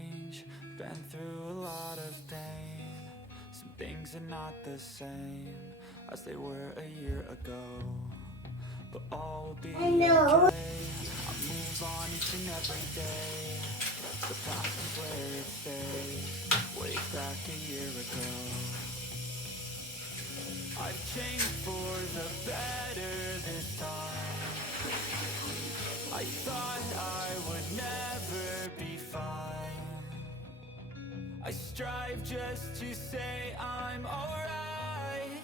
change, been through a lot of pain. Some things are not the same as they were a year ago, but all will be okay. I move on each and every day. The past is where it stays. Way back a year ago, I've changed for the better this time. I thought I would never be fine. I strive just to say I'm alright,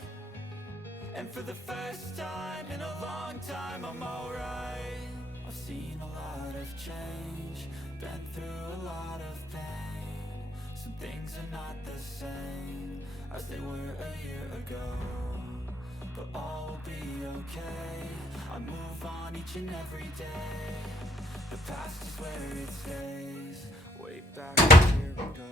and for the first time in a long time I'm alright. I've seen a lot of change, been through a lot of pain. Some things are not the same as they were a year ago, but all will be okay. I move on each and every day. The past is where it stays. Way back a year ago.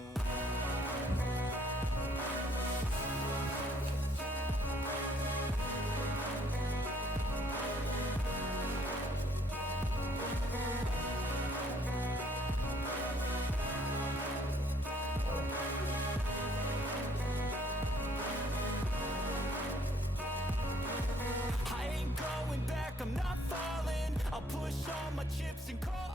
I ain't going back, I'm not falling. I'll push all my chips and call